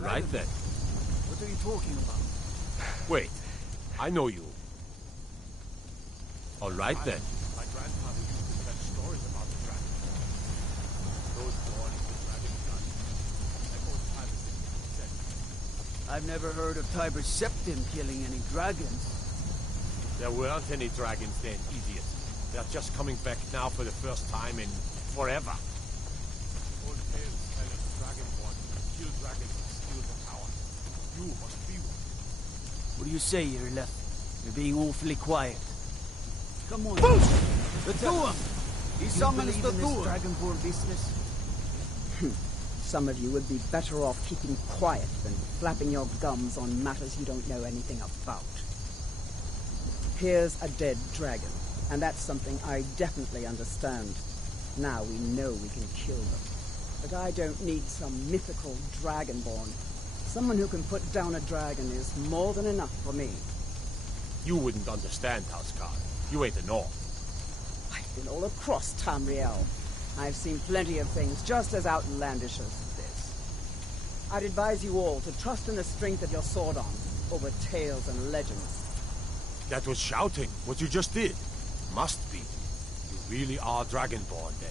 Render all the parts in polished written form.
right then. What are you talking about? Wait, I know you. All right then. My grandfather used to tell stories about the dragon. Those born in the dragon blood. Echoed Tiber said. I've never heard of Tiber Septim killing any dragons. There weren't any dragons then, idiot. They're just coming back now for the first time in forever. Old tales tell of dragonborn kill dragons and steal the power. You must be one. What do you say, Irleth? You're being awfully quiet. Come on. Boost! The Thor! He summons the Thor! Dragonborn business? Some of you would be better off keeping quiet than flapping your gums on matters you don't know anything about. Here's a dead dragon, and that's something I definitely understand. Now we know we can kill them. But I don't need some mythical dragonborn. Someone who can put down a dragon is more than enough for me. You wouldn't understand, Houseguard. You ain't a North. I've been all across Tamriel. I've seen plenty of things just as outlandish as this. I'd advise you all to trust in the strength of your sword arm over tales and legends. That was shouting, what you just did. Must be. You really are Dragonborn then.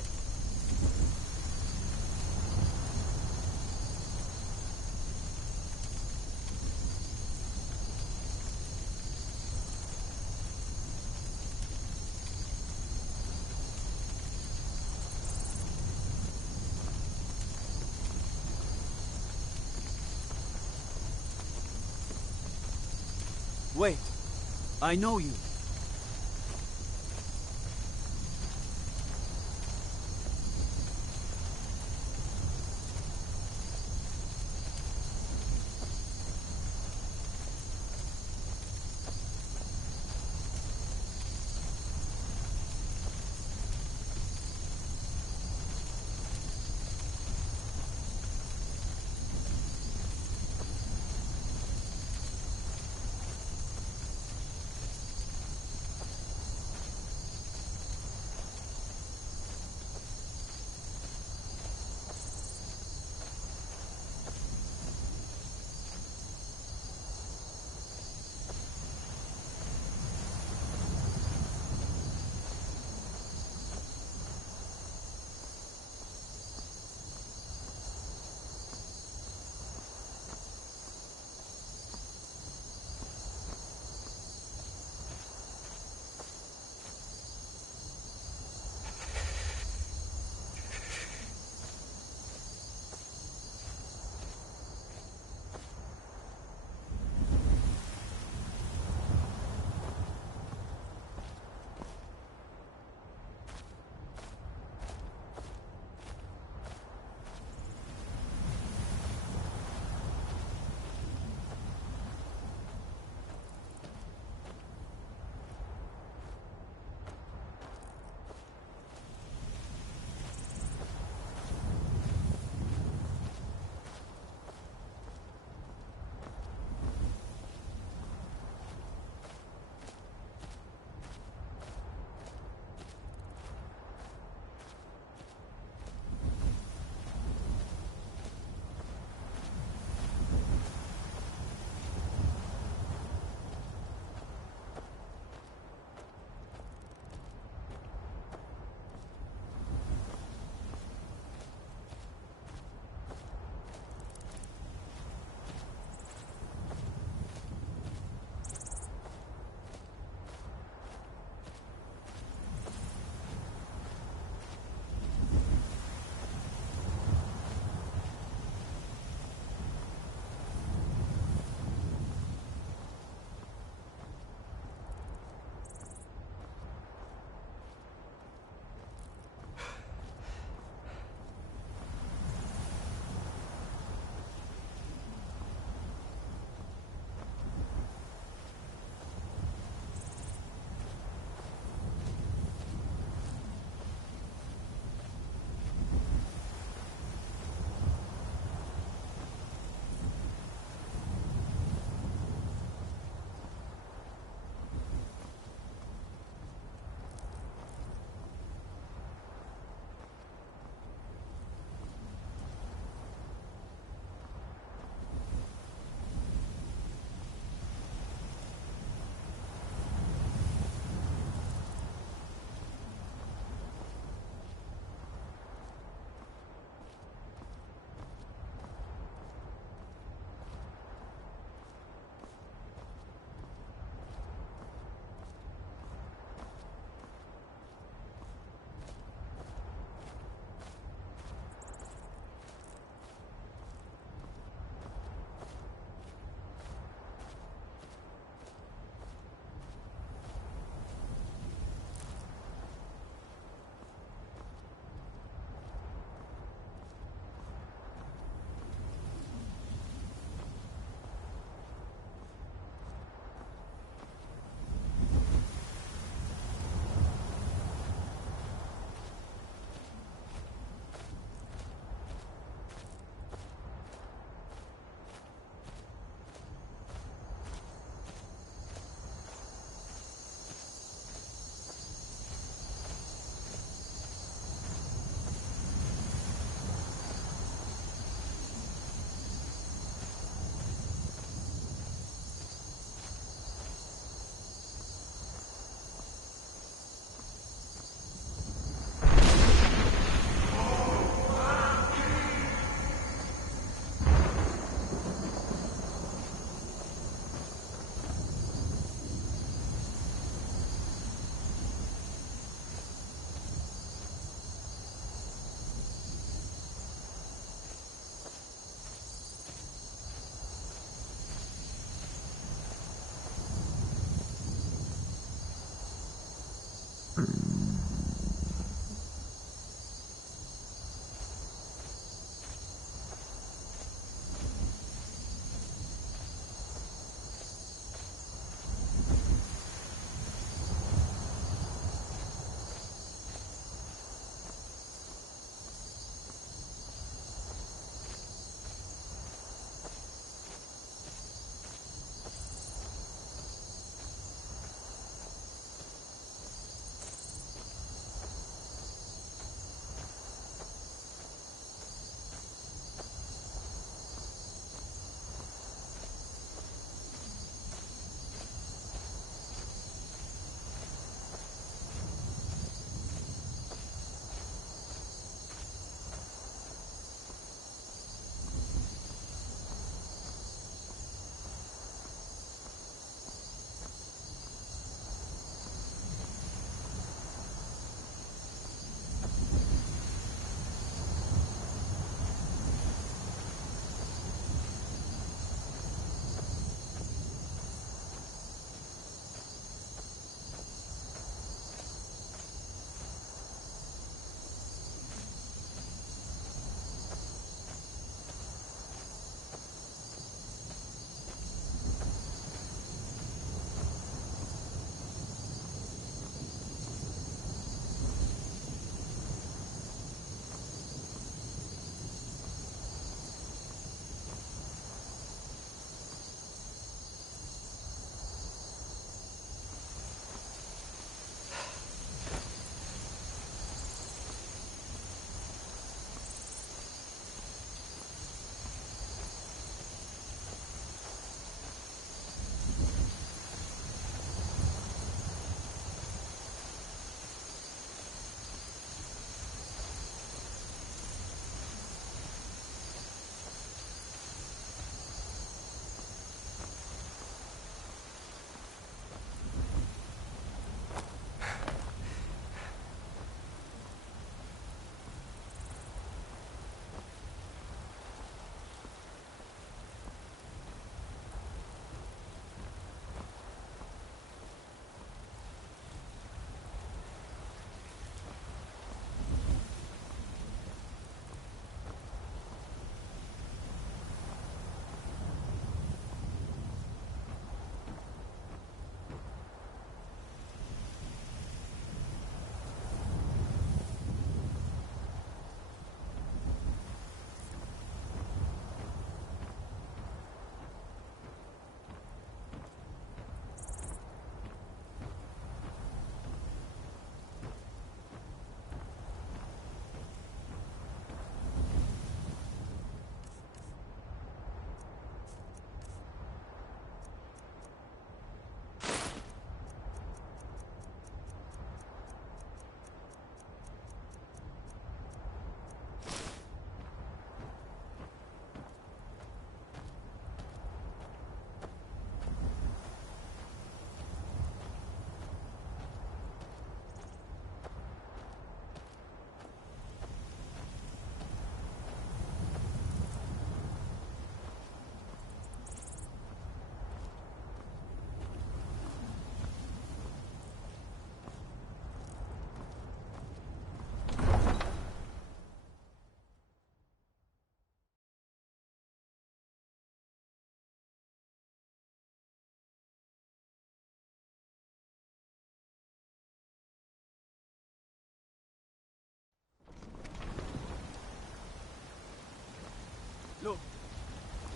Wait. I know you.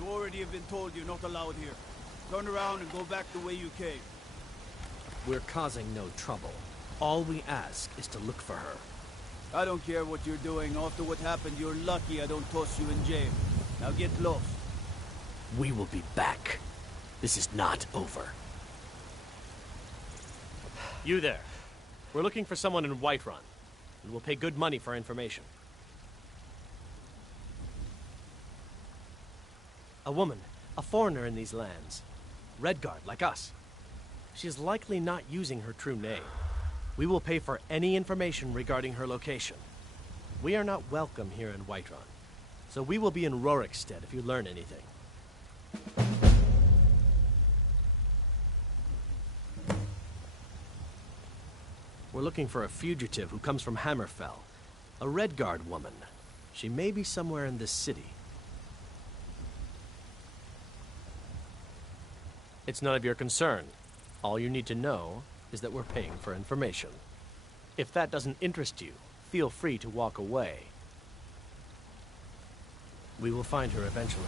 You already have been told you're not allowed here. Turn around and go back the way you came. We're causing no trouble. All we ask is to look for her. I don't care what you're doing. After what happened, you're lucky I don't toss you in jail. Now get lost. We will be back. This is not over. You there. We're looking for someone in Whiterun, and we'll pay good money for information. A woman, a foreigner in these lands. Redguard, like us. She is likely not using her true name. We will pay for any information regarding her location. We are not welcome here in Whiterun, so we will be in Rorikstead if you learn anything. We're looking for a fugitive who comes from Hammerfell. A Redguard woman. She may be somewhere in this city. It's none of your concern. All you need to know is that we're paying for information. If that doesn't interest you, feel free to walk away. We will find her eventually.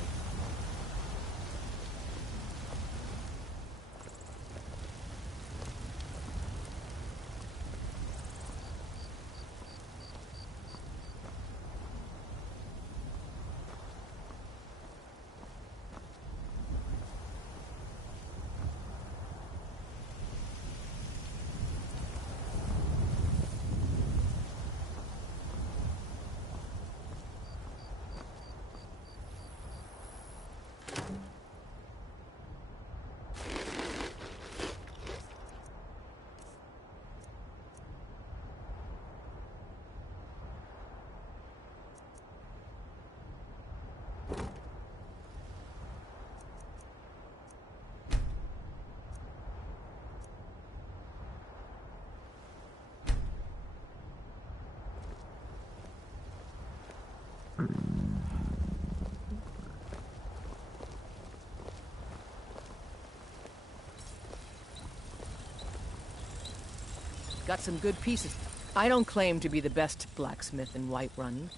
Got some good pieces. I don't claim to be the best blacksmith in Whiterun.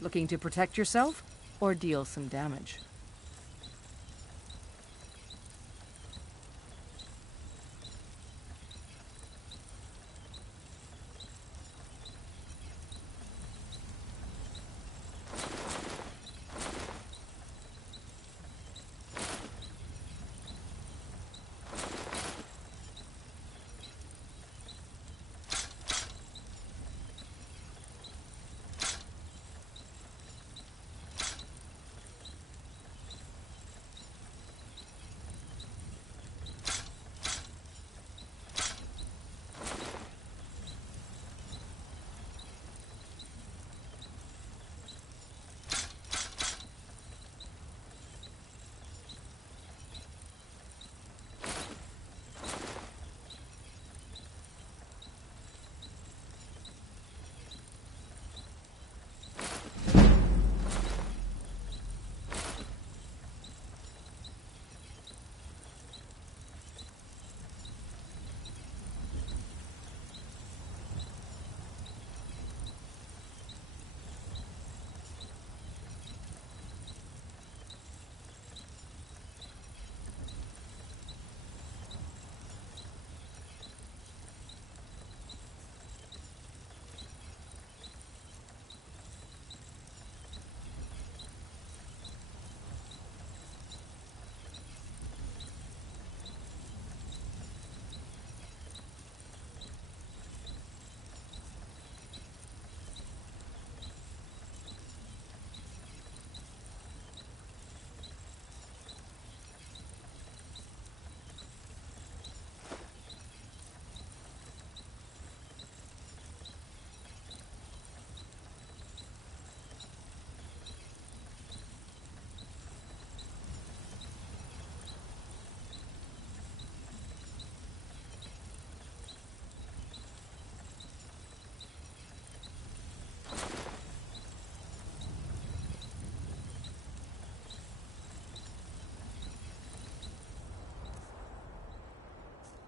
Looking to protect yourself or deal some damage?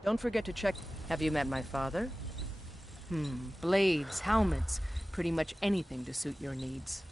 Don't forget to check. Have you met my father? Blades, helmets, pretty much anything to suit your needs.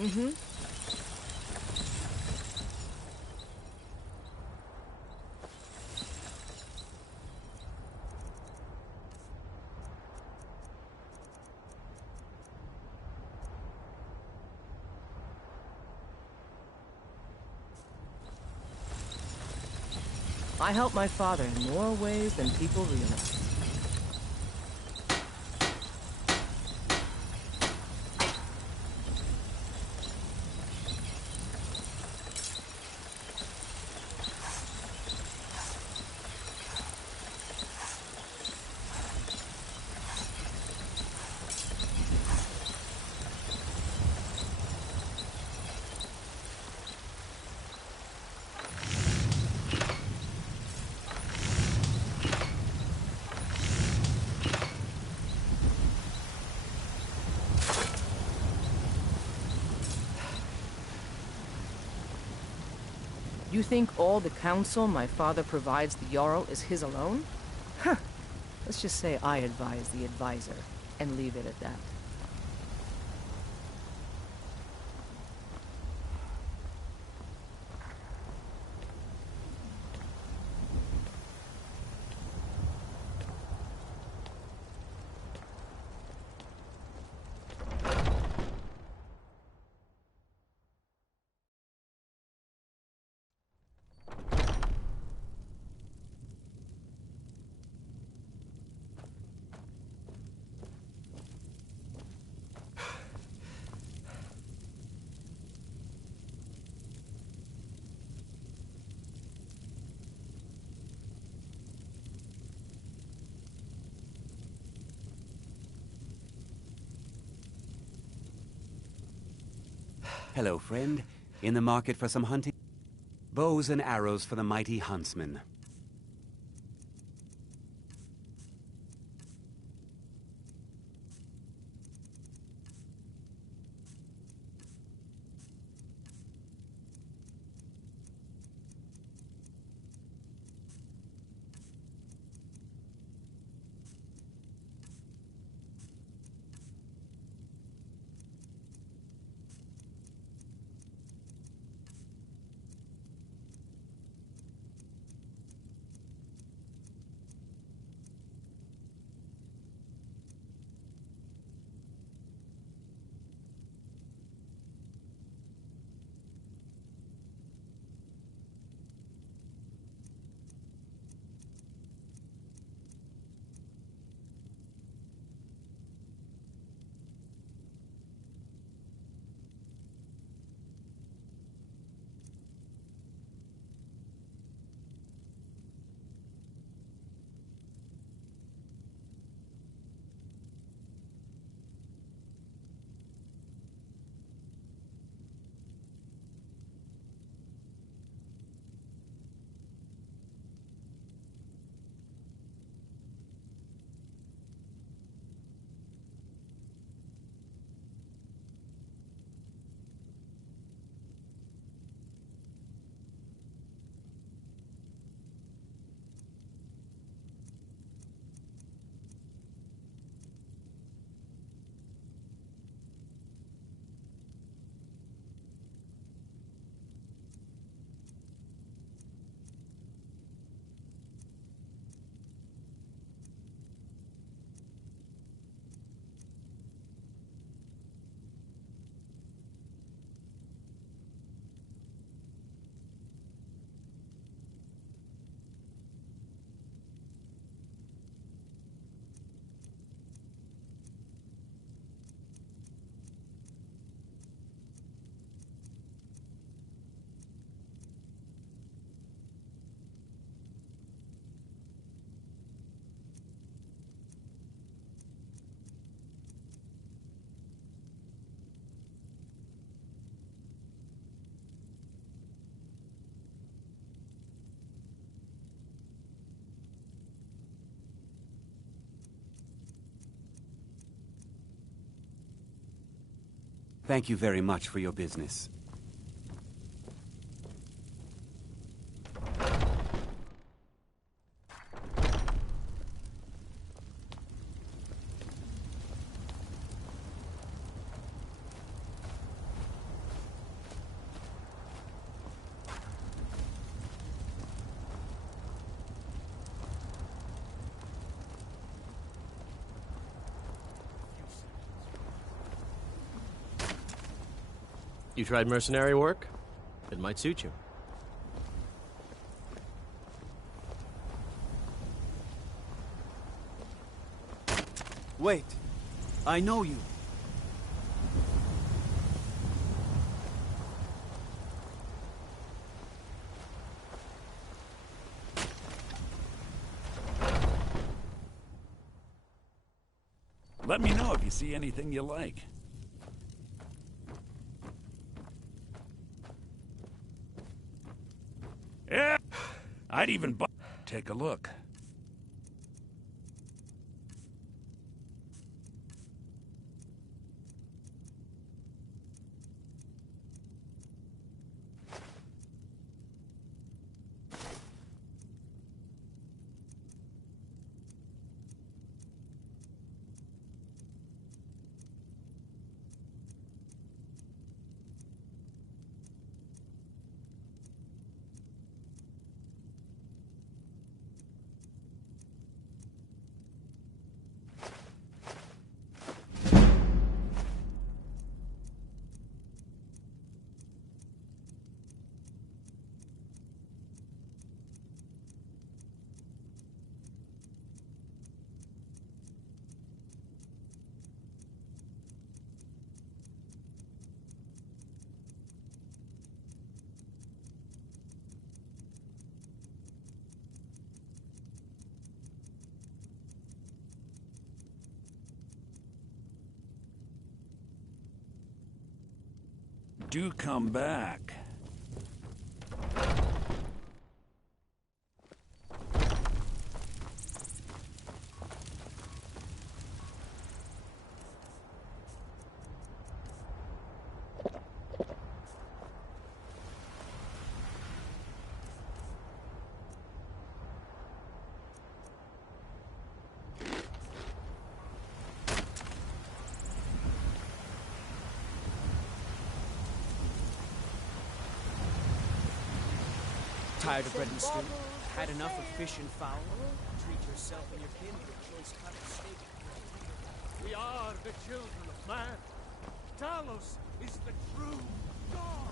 Mm-hmm. I helped my father in more ways than people realize. You think all the counsel my father provides the Jarl is his alone? Huh. Let's just say I advise the advisor, and leave it at that. Hello, friend. In the market for some hunting? Bows and arrows for the mighty huntsman. Thank you very much for your business. You tried mercenary work? It might suit you. Wait. I know you. Let me know if you see anything you like. Yeah, I'd even take a look. Do come back. Tired of bread and stew? Had enough of fish and fowl? Treat yourself and your kin to a choice cut of steak. We are the children of man. Talos is the true God.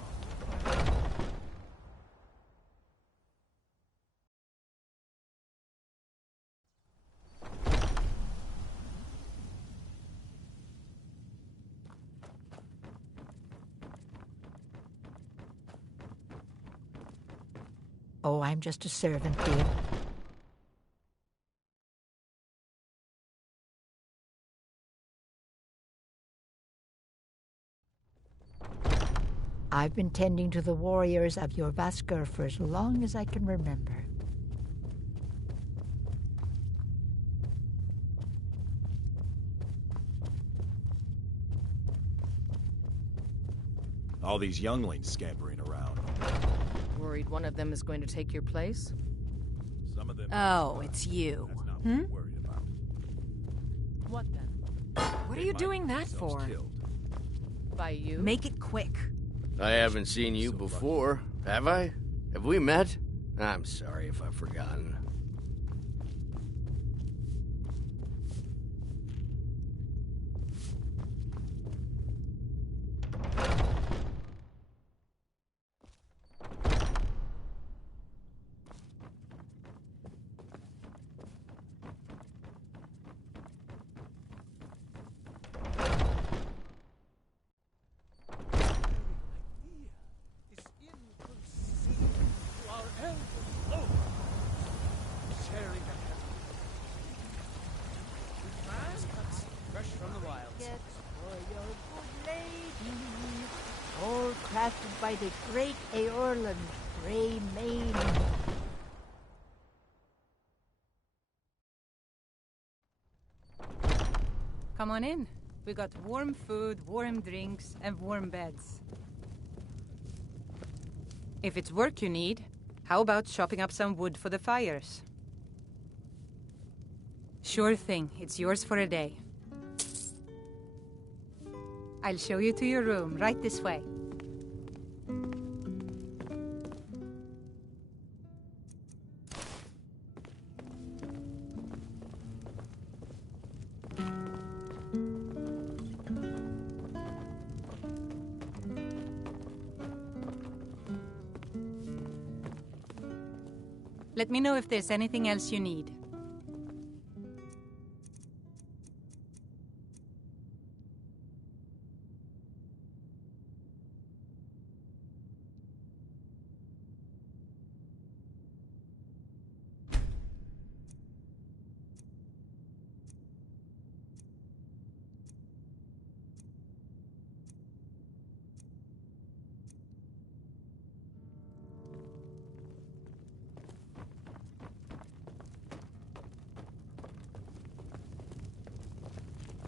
Oh, I'm just a servant, dear. I've been tending to the warriors of your Vaskr for as long as I can remember. All these younglings scampering around. Worried one of them is going to take your place? Some of them. Oh, it's you. Hmm? Worried about. What then? What are you doing that for? Killed. By you? Make it quick. I haven't seen you before, have I? Have we met? I'm sorry if I've forgotten. Crafted by the great Eorlund, Grey Mane. Come on in. We got warm food, warm drinks, and warm beds. If it's work you need, how about chopping up some wood for the fires? Sure thing. It's yours for a day. I'll show you to your room, right this way. Let me know if there's anything else you need.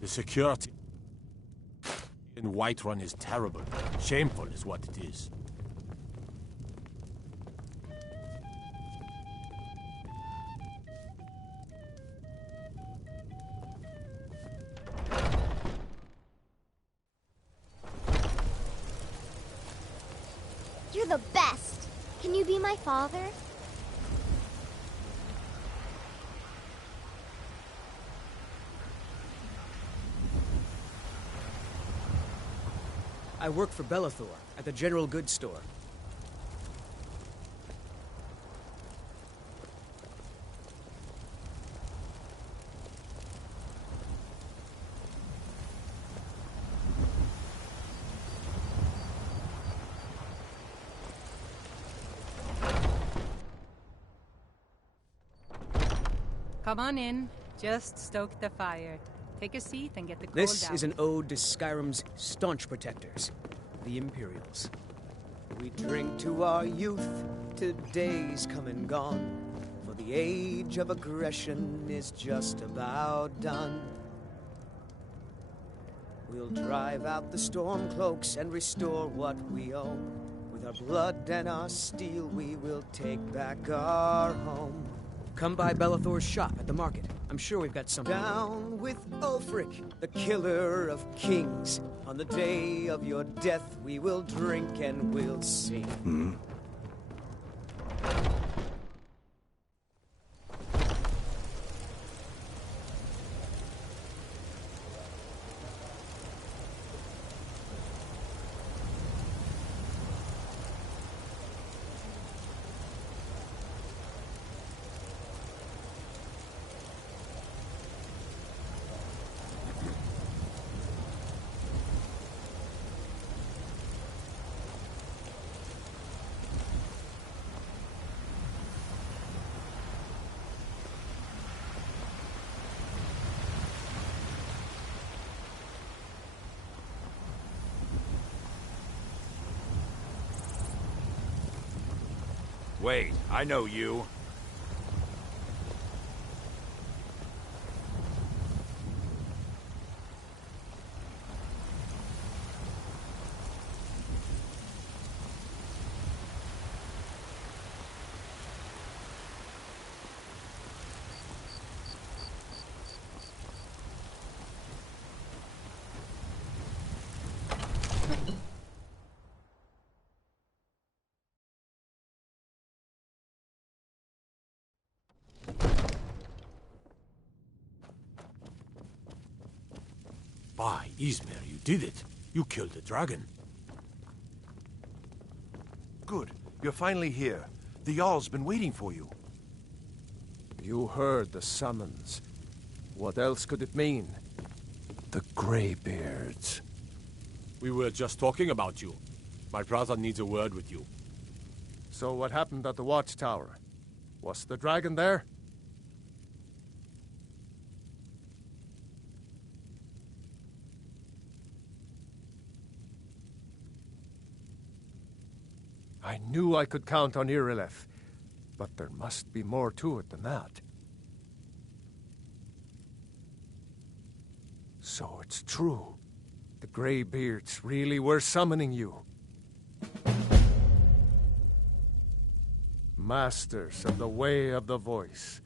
The security in Whiterun is terrible. Shameful is what it is. You're the best. Can you be my father? I work for Belethor at the General Goods Store. Come on in. Just stoke the fire. Take a seat and get the cold This out. is an ode to Skyrim's staunch protectors, the Imperials. We drink to our youth, to days come and gone, for the age of aggression is just about done. We'll drive out the stormcloaks and restore what we own. With our blood and our steel, we will take back our home. Come by Belethor's shop at the market. I'm sure we've got something. Down with Ulfric, the killer of kings. On the day of your death, we will drink and we'll sing. Wait, I know you. By Ysmir, you did it. You killed the dragon. Good. You're finally here. The Jarl's been waiting for you. You heard the summons. What else could it mean? The Greybeards. We were just talking about you. My brother needs a word with you. So what happened at the watchtower? Was the dragon there? I knew I could count on Irileth, but there must be more to it than that. So it's true. The Greybeards really were summoning you. Masters of the Way of the Voice.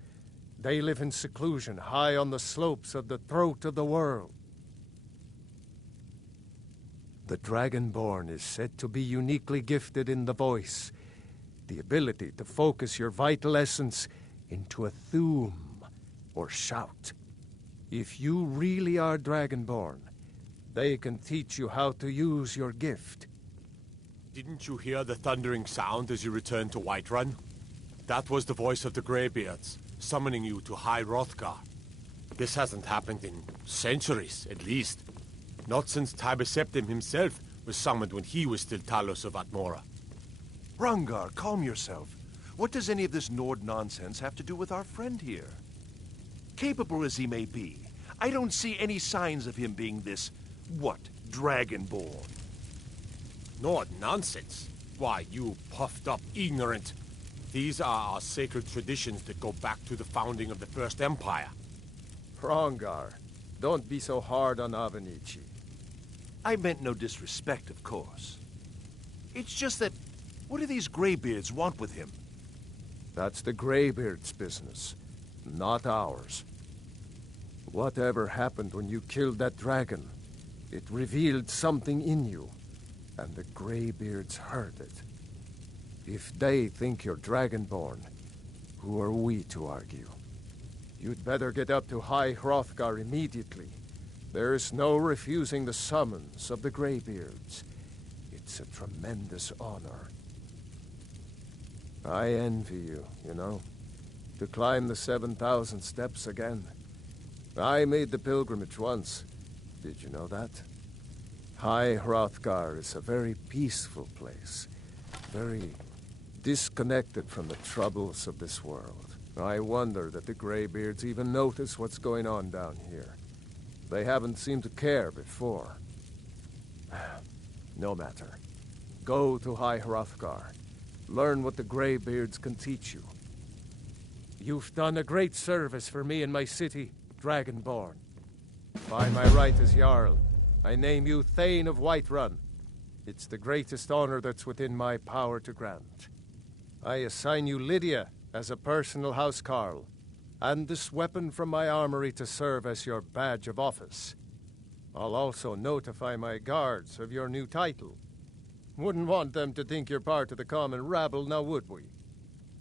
They live in seclusion high on the slopes of the throat of the world. The Dragonborn is said to be uniquely gifted in the voice, the ability to focus your vital essence into a thume, or shout. If you really are Dragonborn, they can teach you how to use your gift. Didn't you hear the thundering sound as you returned to Whiterun? That was the voice of the Greybeards, summoning you to High Hrothgar. This hasn't happened in centuries, at least. Not since Tiber Septim himself was summoned when he was still Talos of Atmora. Hrongar, calm yourself. What does any of this Nord nonsense have to do with our friend here? Capable as he may be, I don't see any signs of him being this, what, Dragonborn. Nord nonsense? Why, you puffed up ignorant. These are our sacred traditions that go back to the founding of the First Empire. Hrongar, don't be so hard on Avenici. I meant no disrespect, of course. It's just that, what do these Greybeards want with him? That's the Greybeards' business, not ours. Whatever happened when you killed that dragon, it revealed something in you, and the Greybeards heard it. If they think you're Dragonborn, who are we to argue? You'd better get up to High Hrothgar immediately. There's no refusing the summons of the Greybeards. It's a tremendous honor. I envy you, you know, to climb the 7,000 steps again. I made the pilgrimage once. Did you know that? High Hrothgar is a very peaceful place, very disconnected from the troubles of this world. I wonder that the Greybeards even notice what's going on down here. They haven't seemed to care before. No matter. Go to High Hrothgar. Learn what the Greybeards can teach you. You've done a great service for me and my city, Dragonborn. By my right as Jarl, I name you Thane of Whiterun. It's the greatest honor that's within my power to grant. I assign you Lydia as a personal housecarl, and this weapon from my armory to serve as your badge of office. I'll also notify my guards of your new title. Wouldn't want them to think you're part of the common rabble, now would we?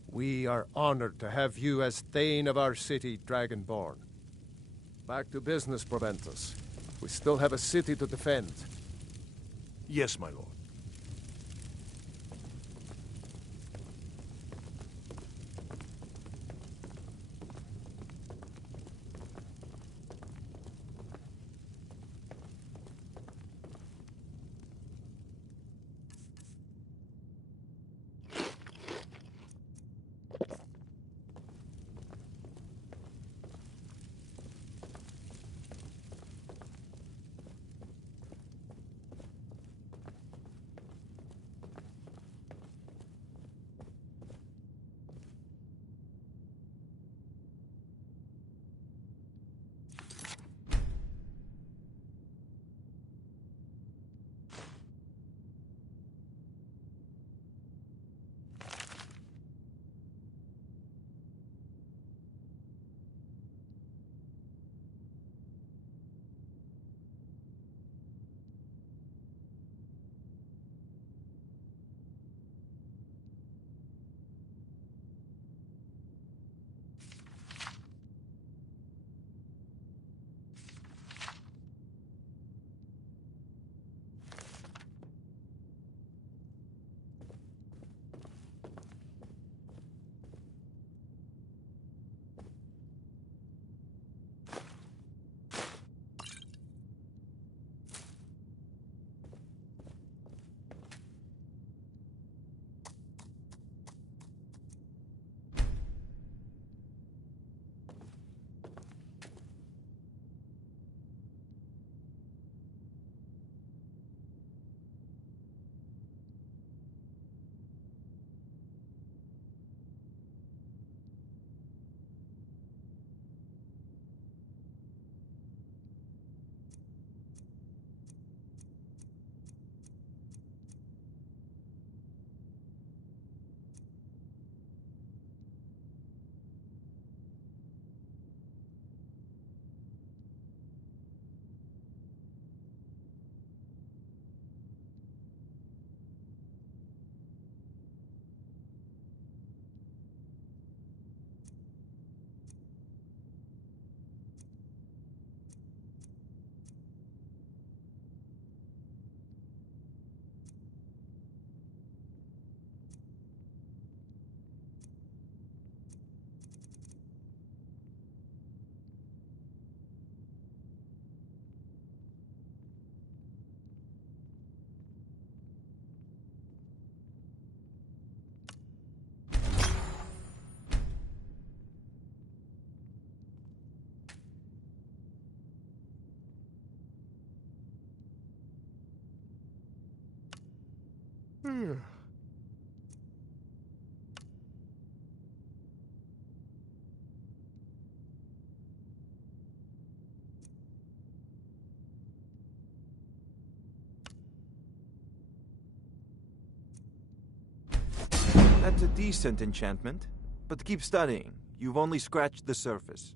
We are honored to have you as Thane of our city, Dragonborn. Back to business, Proventus. We still have a city to defend. Yes, my lord. That's a decent enchantment, but keep studying. You've only scratched the surface.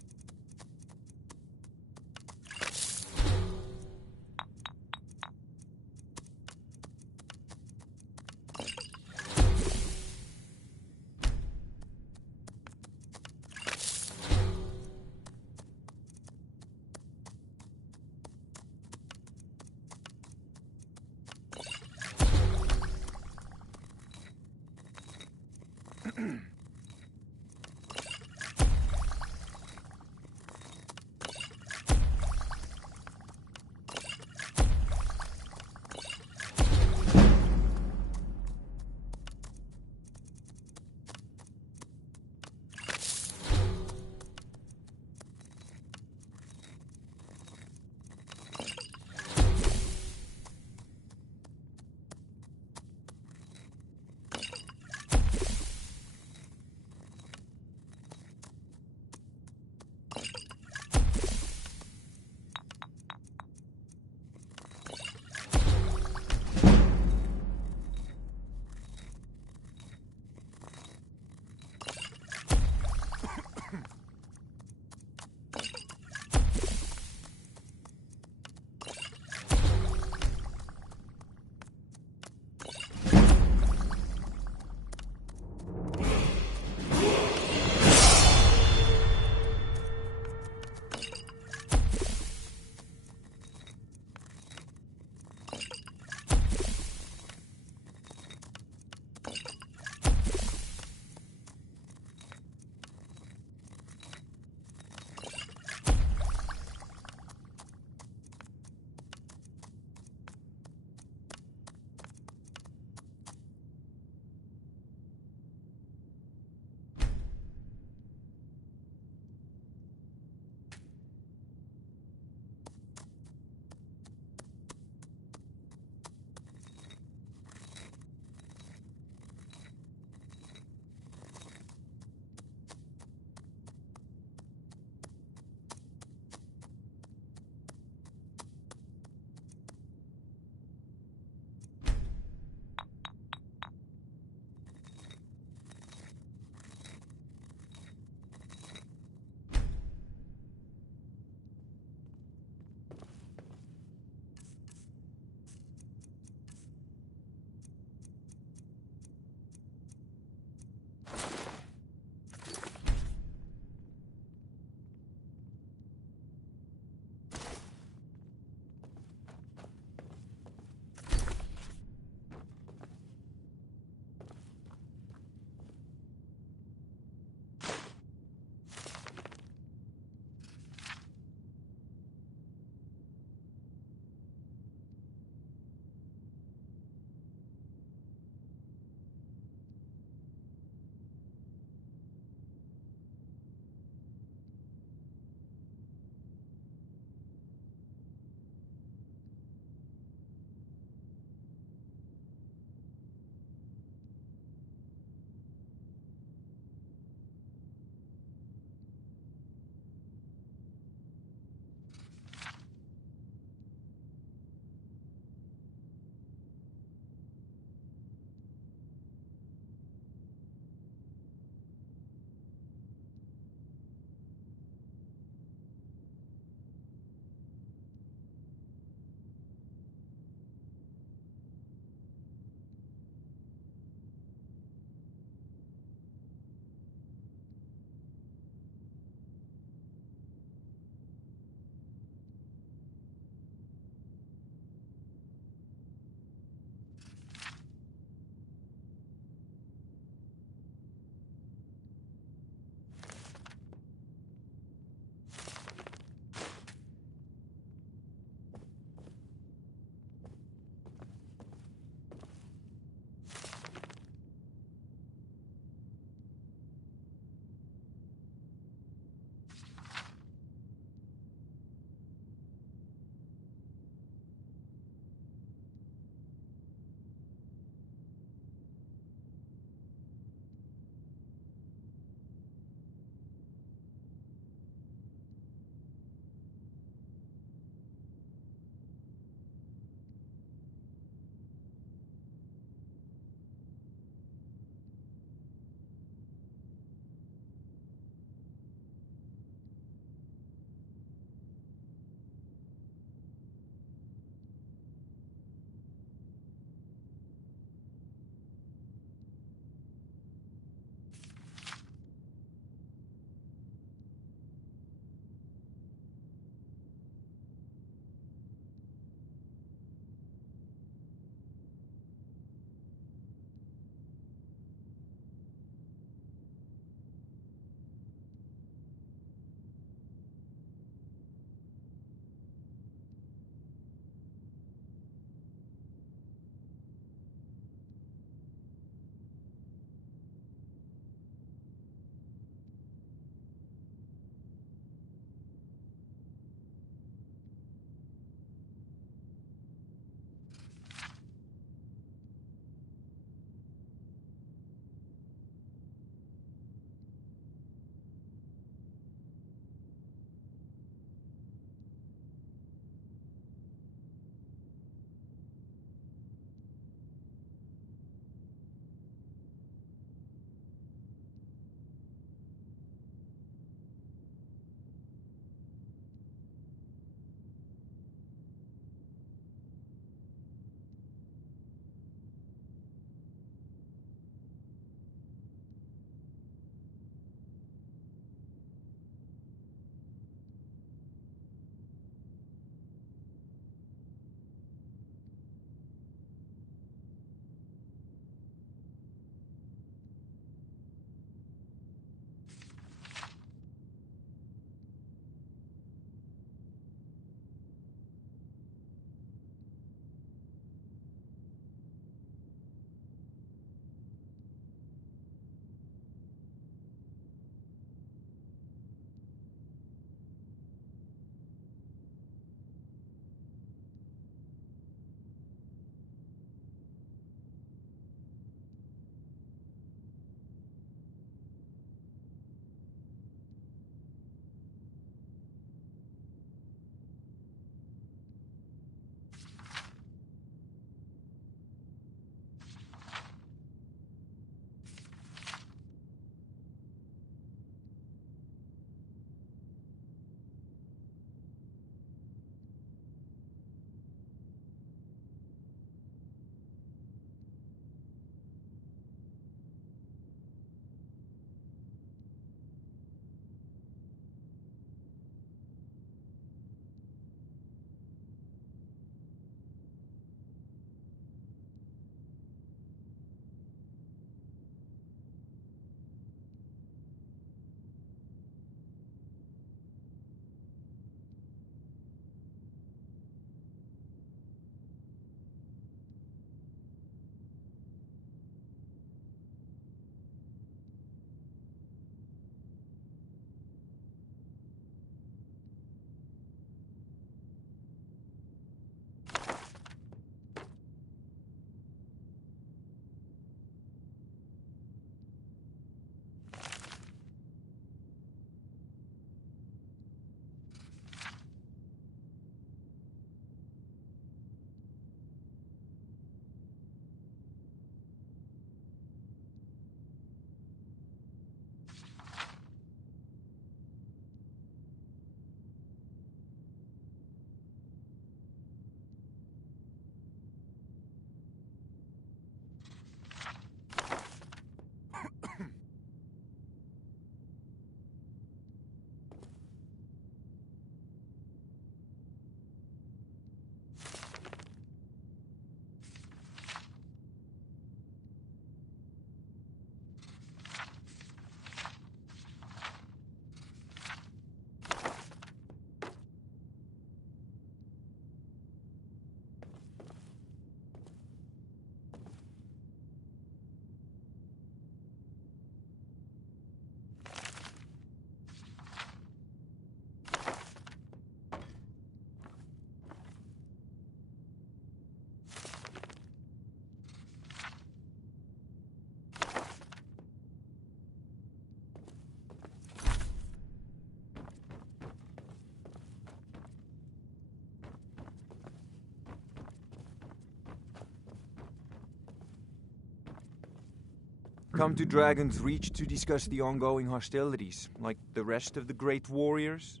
Come to Dragon's Reach to discuss the ongoing hostilities, like the rest of the great warriors?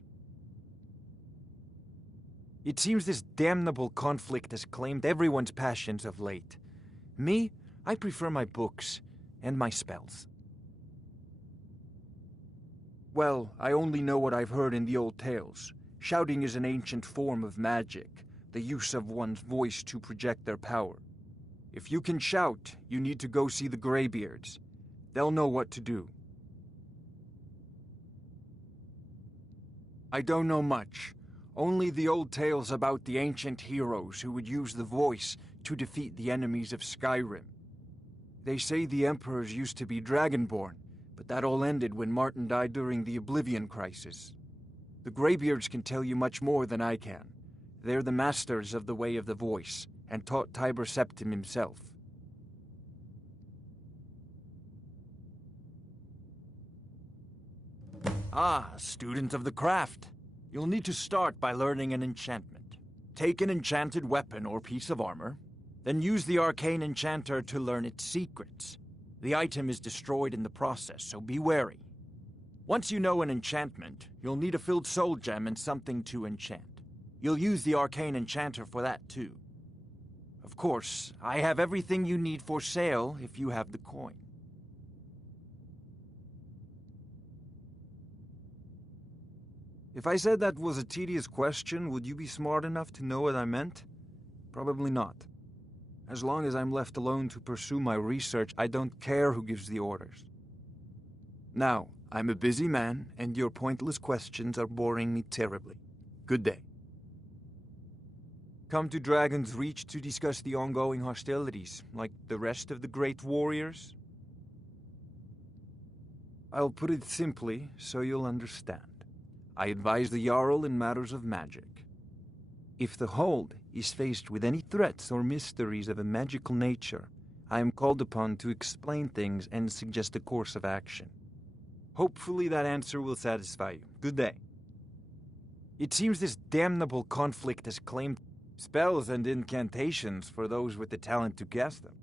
It seems this damnable conflict has claimed everyone's passions of late. Me, I prefer my books and my spells. Well, I only know what I've heard in the old tales. Shouting is an ancient form of magic, the use of one's voice to project their power. If you can shout, you need to go see the Greybeards. They'll know what to do. I don't know much. Only the old tales about the ancient heroes who would use the voice to defeat the enemies of Skyrim. They say the emperors used to be dragonborn, but that all ended when Martin died during the Oblivion Crisis. The Greybeards can tell you much more than I can. They're the masters of the way of the voice, and taught Tiber Septim himself. Ah, student of the craft. You'll need to start by learning an enchantment. Take an enchanted weapon or piece of armor, then use the arcane enchanter to learn its secrets. The item is destroyed in the process, so be wary. Once you know an enchantment, you'll need a filled soul gem and something to enchant. You'll use the arcane enchanter for that too. Of course, I have everything you need for sale if you have the coin. If I said that was a tedious question, would you be smart enough to know what I meant? Probably not. As long as I'm left alone to pursue my research, I don't care who gives the orders. Now, I'm a busy man, and your pointless questions are boring me terribly. Good day. Come to Dragon's Reach to discuss the ongoing hostilities, like the rest of the great warriors? I'll put it simply so you'll understand. I advise the Jarl in matters of magic. If the Hold is faced with any threats or mysteries of a magical nature, I am called upon to explain things and suggest a course of action. Hopefully that answer will satisfy you. Good day. It seems this damnable conflict has claimed spells and incantations for those with the talent to cast them.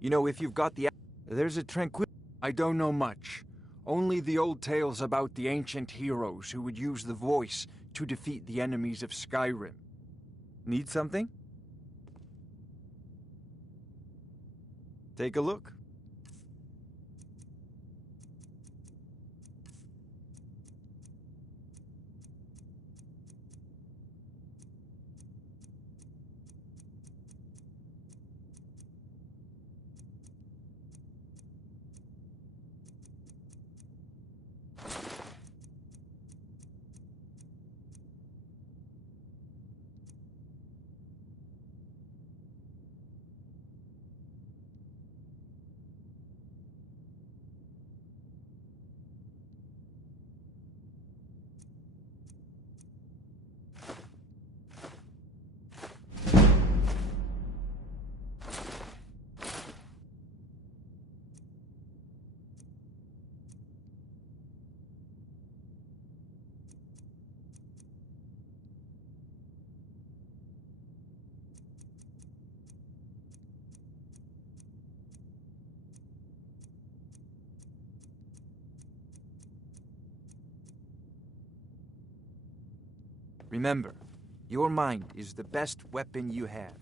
You know, if you've got the... There's a tranquil... I don't know much. Only the old tales about the ancient heroes who would use the voice to defeat the enemies of Skyrim. Need something? Take a look. Remember, Your mind is the best weapon you have.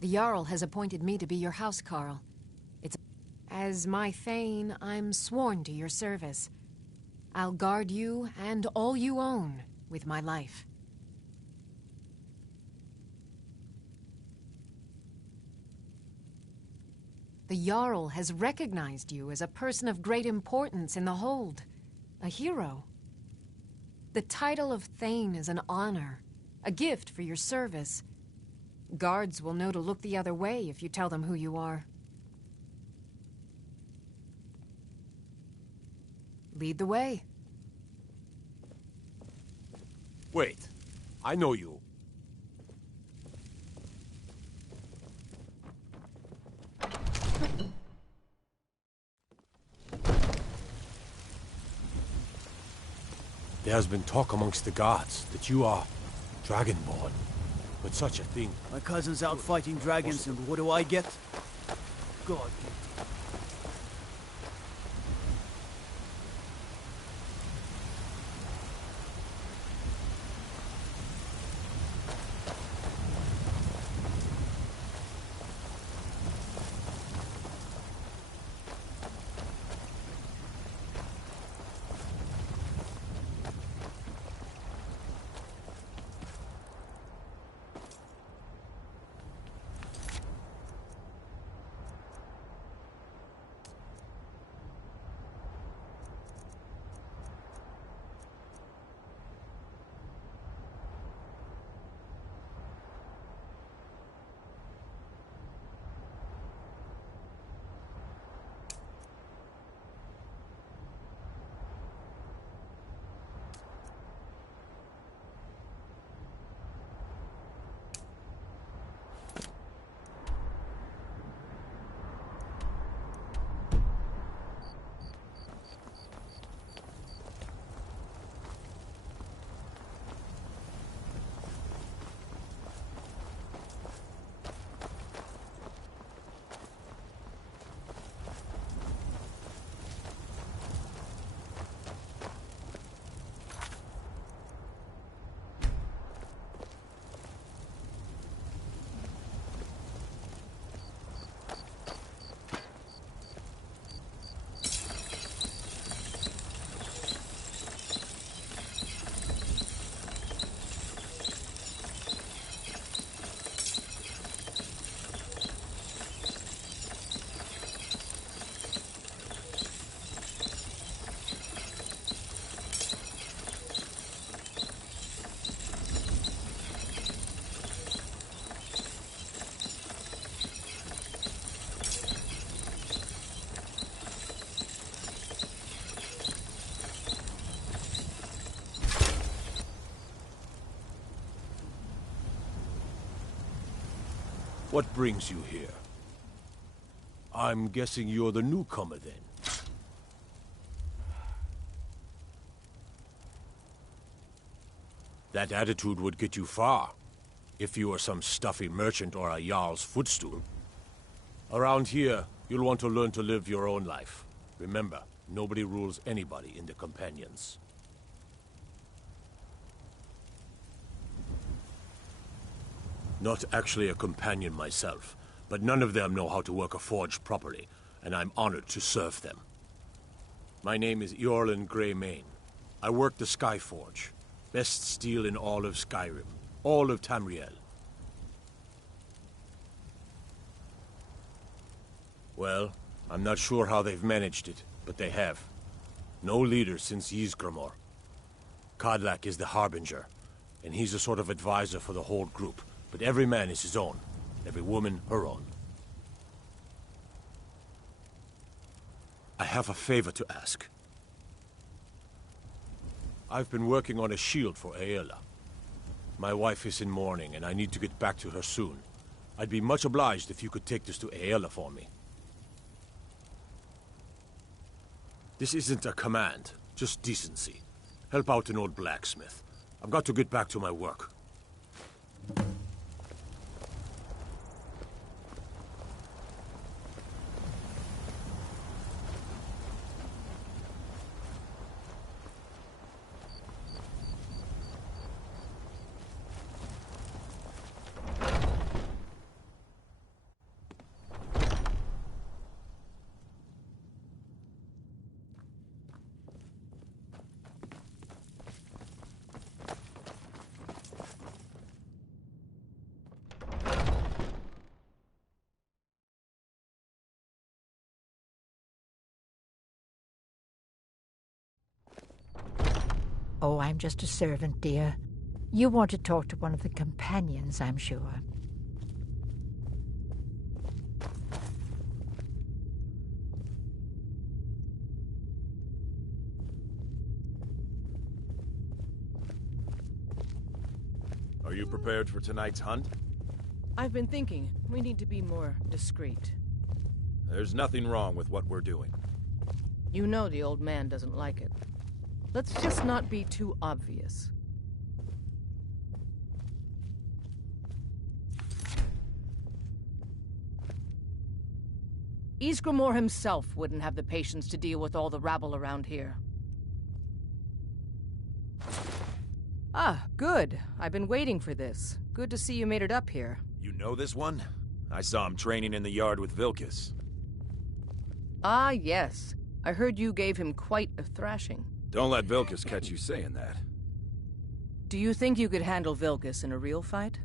The Jarl has appointed me to be your housecarl. As my Thane, I'm sworn to your service. I'll guard you and all you own with my life. The Jarl has recognized you as a person of great importance in the Hold. A hero. The title of Thane is an honor, a gift for your service. Guards will know to look the other way if you tell them who you are. Lead the way. Wait. I know you. There has been talk amongst the gods that you are Dragonborn. But such a thing... My cousin's out fighting dragons, and what do I get? God. What brings you here? I'm guessing you're the newcomer, then. That attitude would get you far, if you were some stuffy merchant or a Jarl's footstool. Around here, you'll want to learn to live your own life. Remember, nobody rules anybody in the Companions. Not actually a companion myself, but none of them know how to work a forge properly, and I'm honored to serve them. My name is Eorlin Greymane. I work the Skyforge. Best steel in all of Skyrim. All of Tamriel. Well, I'm not sure how they've managed it, but they have. No leader since Ysgramor. Kodlak is the Harbinger, and he's a sort of advisor for the whole group, but every man is his own. Every woman her own. I have a favor to ask. I've been working on a shield for Aela. My wife is in mourning, and I need to get back to her soon. I'd be much obliged if you could take this to Aela for me. This isn't a command, just decency. Help out an old blacksmith. I've got to get back to my work. Oh, I'm just a servant, dear. You want to talk to one of the companions, I'm sure. Are you prepared for tonight's hunt? I've been thinking, we need to be more discreet. There's nothing wrong with what we're doing. You know the old man doesn't like it. Let's just not be too obvious. Ysgramor himself wouldn't have the patience to deal with all the rabble around here. Ah, good. I've been waiting for this. Good to see you made it up here. You know this one? I saw him training in the yard with Vilkas. Ah, yes. I heard you gave him quite a thrashing. Don't let Vilkas catch you saying that. Do you think you could handle Vilkas in a real fight?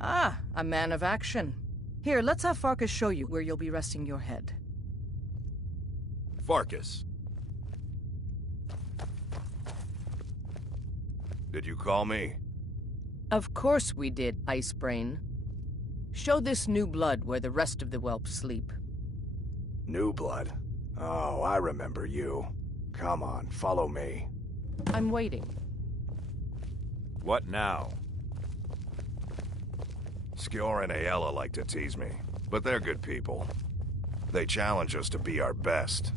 Ah, a man of action. Here, let's have Farkas show you where you'll be resting your head. Farkas. Did you call me? Of course we did, Icebrain. Show this new blood where the rest of the whelps sleep. New blood? Oh, I remember you. Come on, follow me. I'm waiting. What now? Skjor and Aela like to tease me, but they're good people. They challenge us to be our best.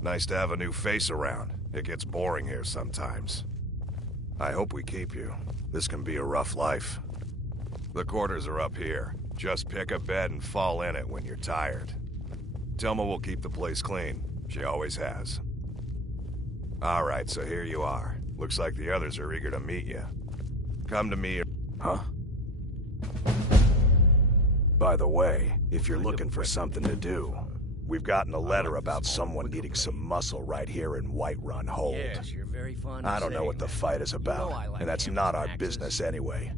Nice to have a new face around. It gets boring here sometimes. I hope we keep you. This can be a rough life. The quarters are up here. Just pick a bed and fall in it when you're tired. Telma will keep the place clean. She always has. Alright, so here you are. Looks like the others are eager to meet you. Come to me. Huh? By the way, if you're looking for something to do, we've gotten a letter about someone needing some muscle right here in Whiterun Hold. Yes, you're very fond of I don't know what the fight is about, and that's not our business anyway.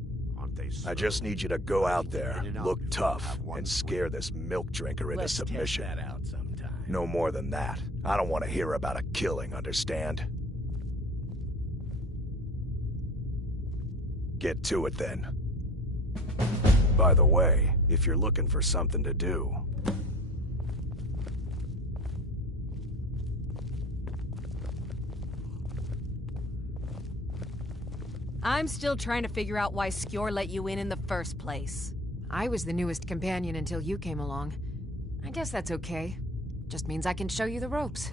I just need you to go out there, look tough, and scare this milk drinker into submission. Test that out sometime. No more than that. I don't want to hear about a killing, understand? Get to it then. By the way, if you're looking for something to do, I'm still trying to figure out why Skjor let you in the first place. I was the newest companion until you came along. I guess that's okay. Just means I can show you the ropes.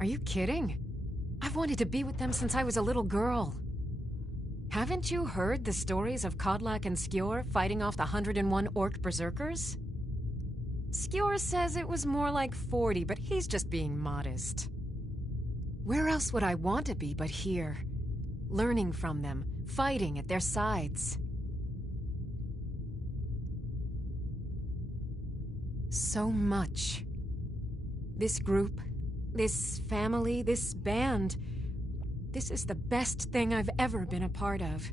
Are you kidding? I've wanted to be with them since I was a little girl. Haven't you heard the stories of Kodlak and Skjor fighting off the 101 orc berserkers? Skjor says it was more like 40, but he's just being modest. Where else would I want to be but here? Learning from them, fighting at their sides. So much. This group, this family, this band. This is the best thing I've ever been a part of.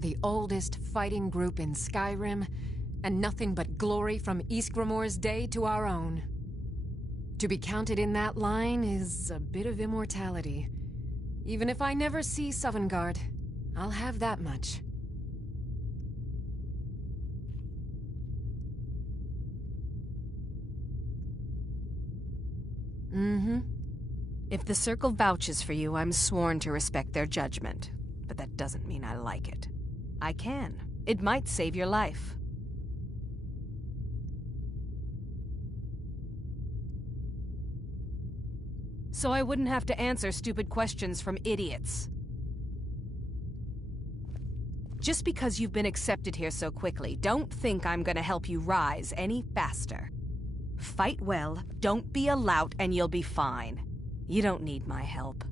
The oldest fighting group in Skyrim, and nothing but glory from Ysgramor's day to our own. To be counted in that line is a bit of immortality. Even if I never see Sovngarde, I'll have that much. Mm-hmm. If the Circle vouches for you, I'm sworn to respect their judgment. But that doesn't mean I like it. I can. It might save your life. So I wouldn't have to answer stupid questions from idiots. Just because you've been accepted here so quickly, don't think I'm gonna help you rise any faster. Fight well, don't be a lout, and you'll be fine. You don't need my help.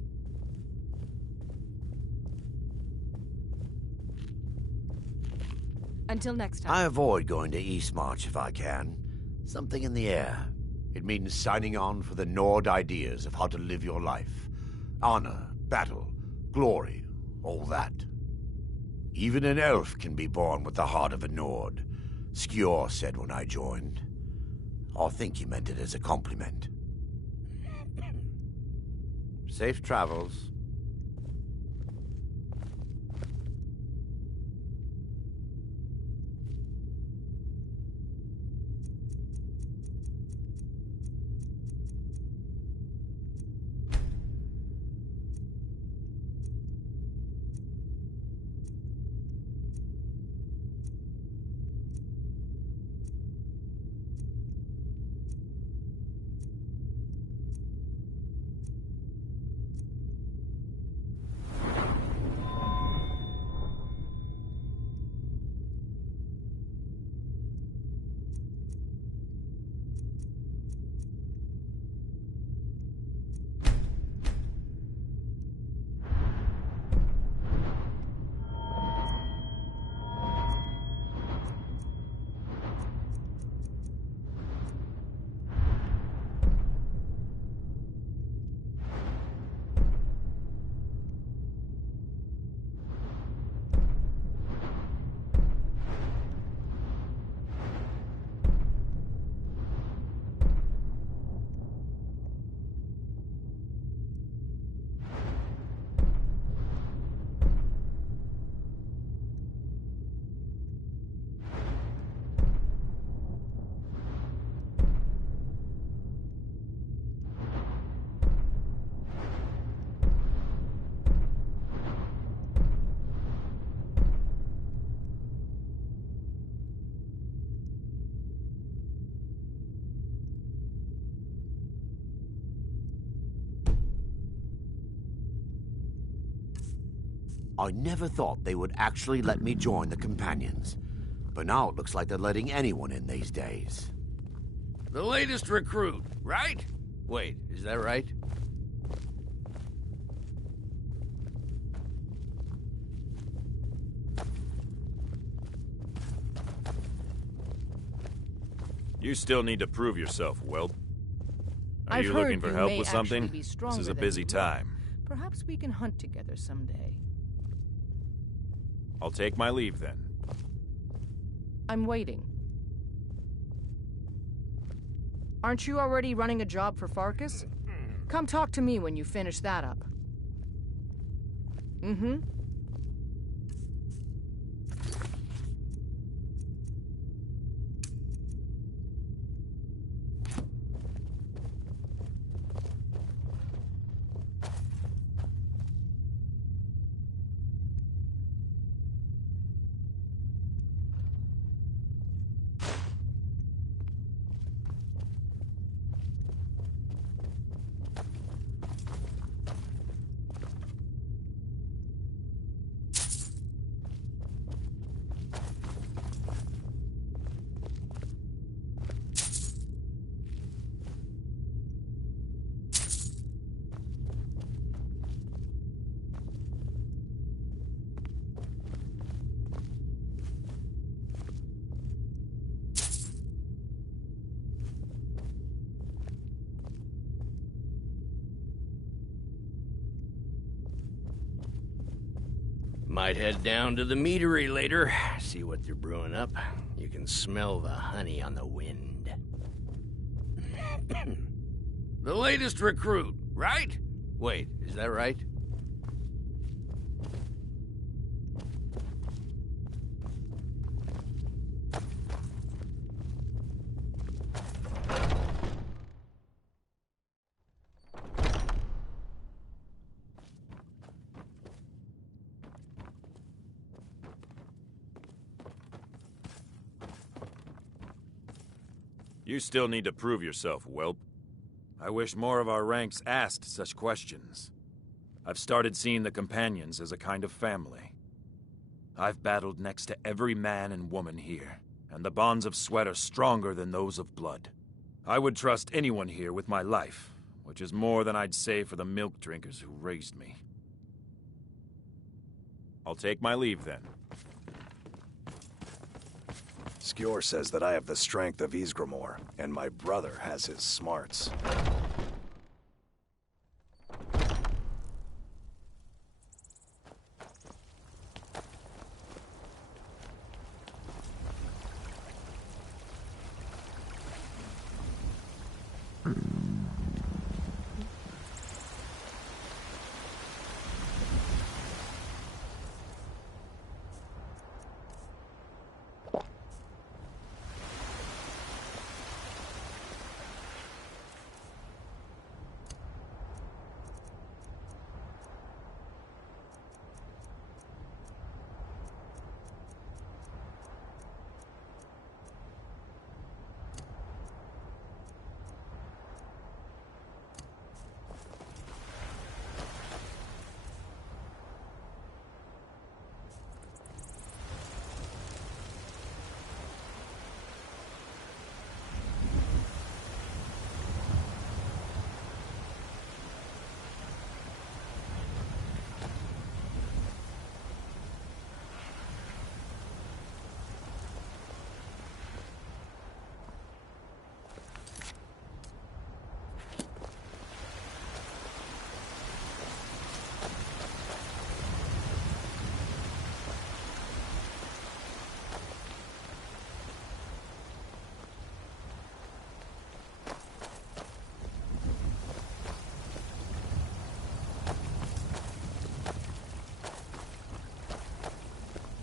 Until next time. I avoid going to Eastmarch if I can. Something in the air. It means signing on for the Nord ideas of how to live your life. Honor, battle, glory, all that. Even an elf can be born with the heart of a Nord, Skjor said when I joined. I think he meant it as a compliment. Safe travels. I never thought they would actually let me join the Companions. But now it looks like they're letting anyone in these days. The latest recruit, right? Wait, is that right? You still need to prove yourself, whelp. Are I've you heard looking for you help may with actually something? be This stronger is a than busy you look. time. Perhaps we can hunt together someday. I'll take my leave then. I'm waiting. Aren't you already running a job for Farkas? Come talk to me when you finish that up. Mm-hmm. Might head down to the meadery later, see what they're brewing up. You can smell the honey on the wind. The latest recruit, right? Wait, is that right? You still need to prove yourself, whelp. I wish more of our ranks asked such questions. I've started seeing the companions as a kind of family. I've battled next to every man and woman here, and the bonds of sweat are stronger than those of blood. I would trust anyone here with my life, which is more than I'd say for the milk drinkers who raised me. I'll take my leave then. Skjor says that I have the strength of Ysgramor, and my brother has his smarts.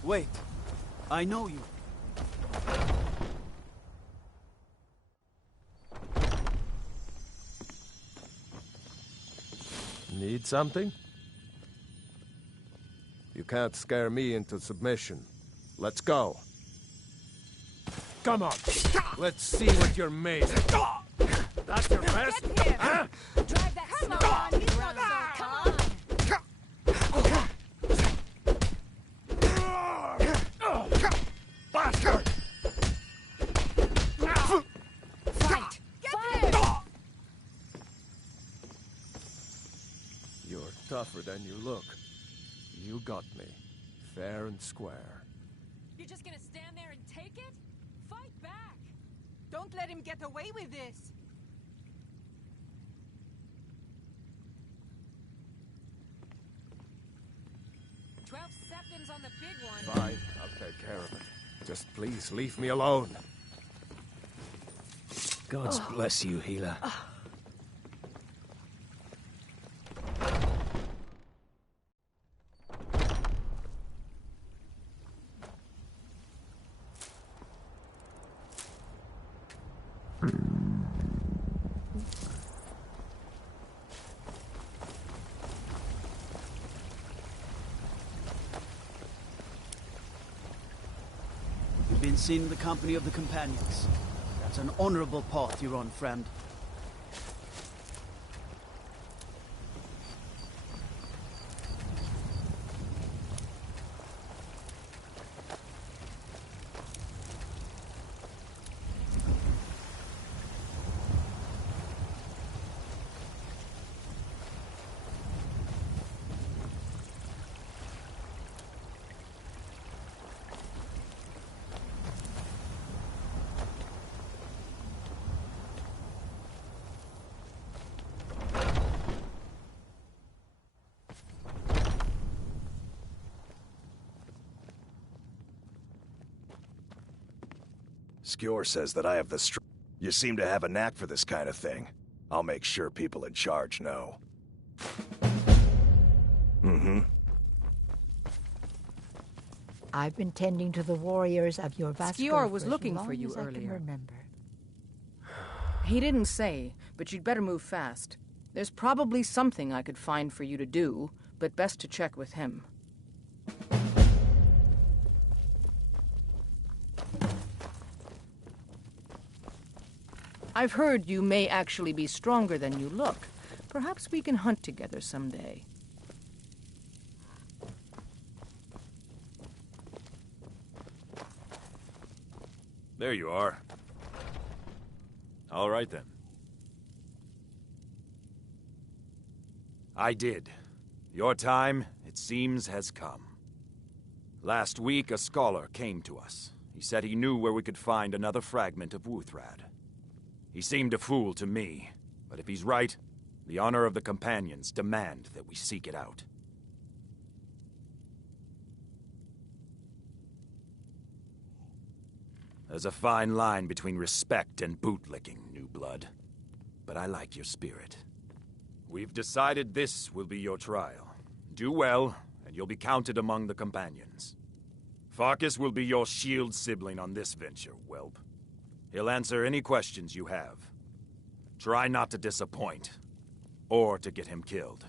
Wait, I know you. Need something? You can't scare me into submission. Let's go. Come on. Let's see what you're made of. That's your best? Huh? Drive that snow on, he's not so calm. Bastard! Fight! Fire! You're tougher than you look. You got me. Fair and square. You're just gonna stand there and take it? Fight back! Don't let him get away with this! On the big one. Fine, I'll take care of it. Just please leave me alone. God bless you, healer. Been seen in the company of the companions. That's an honorable path you're on, friend. Skjor says that I have the strength. You seem to have a knack for this kind of thing. I'll make sure people in charge know. Mm-hmm. I've been tending to the warriors of your Vasco Skjor was for as looking long for you as I can earlier. remember. He didn't say, but you'd better move fast. There's probably something I could find for you to do, but best to check with him. I've heard you may actually be stronger than you look. Perhaps we can hunt together someday. There you are. All right, then. I did. Your time, it seems, has come. Last week, a scholar came to us. He said he knew where we could find another fragment of Wuthrad. He seemed a fool to me, but if he's right, the honor of the Companions demand that we seek it out. There's a fine line between respect and bootlicking, new blood. But I like your spirit. We've decided this will be your trial. Do well, and you'll be counted among the Companions. Farkas will be your shield sibling on this venture, whelp. He'll answer any questions you have. Try not to disappoint, or to get him killed.